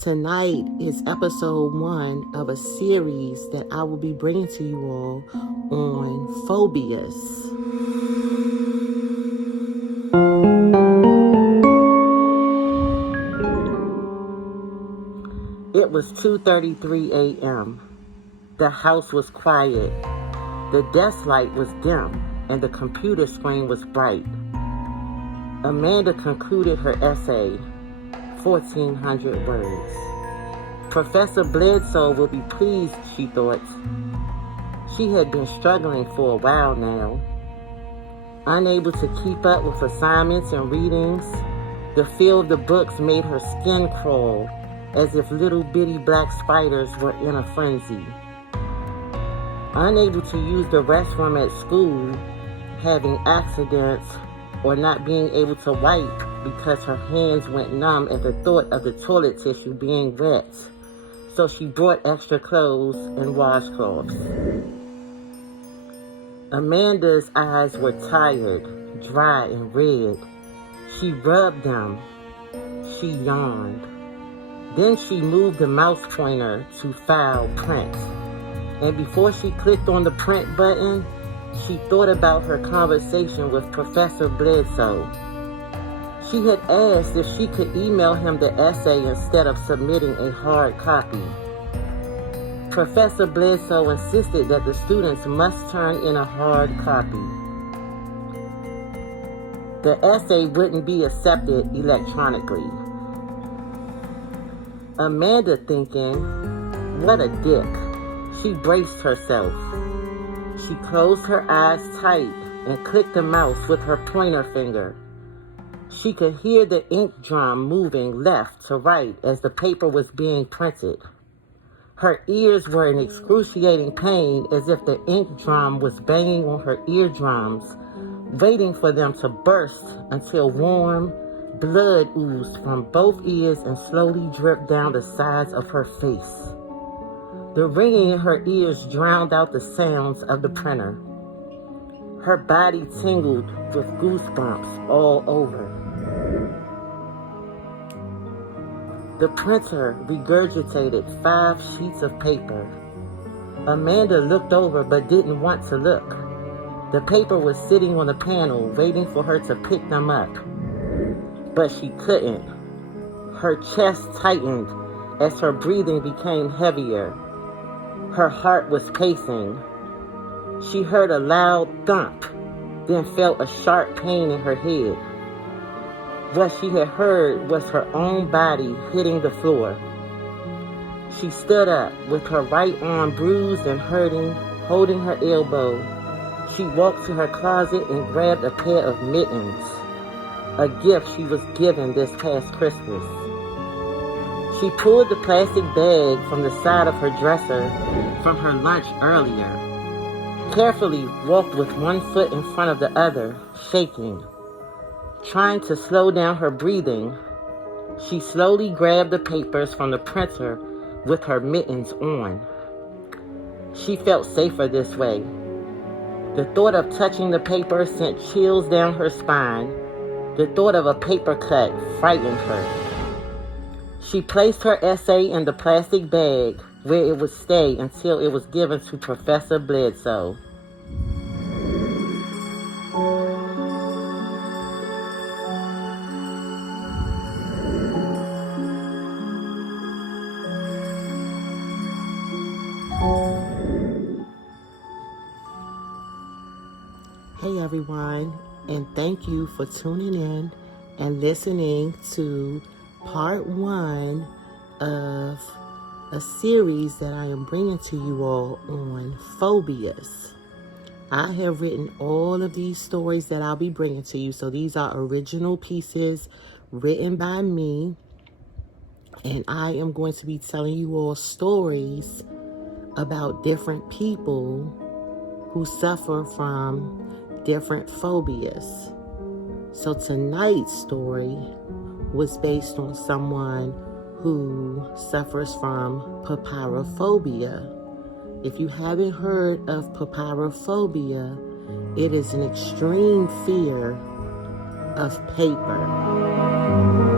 Tonight is episode 1 of a series that I will be bringing to you all on Phobias. It was 2:33 a.m. The house was quiet. The desk light was dim and the computer screen was bright. Amanda concluded her essay, 1,400 words. Professor Bledsoe will be pleased, she thought. She had been struggling for a while now. Unable to keep up with assignments and readings, the feel of the books made her skin crawl as if little bitty black spiders were in a frenzy. Unable to use the restroom at school, having accidents, or not being able to wipe because her hands went numb at the thought of the toilet tissue being wet. So she brought extra clothes and washcloths. Amanda's eyes were tired, dry and red. She rubbed them. She yawned. Then she moved the mouse pointer to file print. And before she clicked on the print button, she thought about her conversation with Professor Bledsoe. She had asked if she could email him the essay instead of submitting a hard copy. Professor Bledsoe insisted that the students must turn in a hard copy. The essay wouldn't be accepted electronically. Amanda thinking, what a dick. She braced herself. She closed her eyes tight and clicked the mouse with her pointer finger. She could hear the ink drum moving left to right as the paper was being printed. Her ears were in excruciating pain as if the ink drum was banging on her eardrums, waiting for them to burst until warm blood oozed from both ears and slowly dripped down the sides of her face. The ringing in her ears drowned out the sounds of the printer. Her body tingled with goosebumps all over. The printer regurgitated 5 sheets of paper. Amanda looked over but didn't want to look. The paper was sitting on the panel waiting for her to pick them up. But she couldn't. Her chest tightened as her breathing became heavier. Her heart was pacing. She heard a loud thump, then felt a sharp pain in her head. What she had heard was her own body hitting the floor. She stood up with her right arm bruised and hurting, holding her elbow. She walked to her closet and grabbed a pair of mittens, a gift she was given this past Christmas. She pulled the plastic bag from the side of her dresser from her lunch earlier, carefully walked with one foot in front of the other, shaking. Trying to slow down her breathing, she slowly grabbed the papers from the printer with her mittens on. She felt safer this way. The thought of touching the paper sent chills down her spine. The thought of a paper cut frightened her. She placed her essay in the plastic bag where it would stay until it was given to Professor Bledsoe. Hey everyone, and thank you for tuning in and listening to part 1 of a series that I am bringing to you all on Phobias. I have written all of these stories that I'll be bringing to you, so these are original pieces written by me, and I am going to be telling you all stories about different people who suffer from different phobias. So tonight's story was based on someone who suffers from papyrophobia. If you haven't heard of papyrophobia, it is an extreme fear of paper.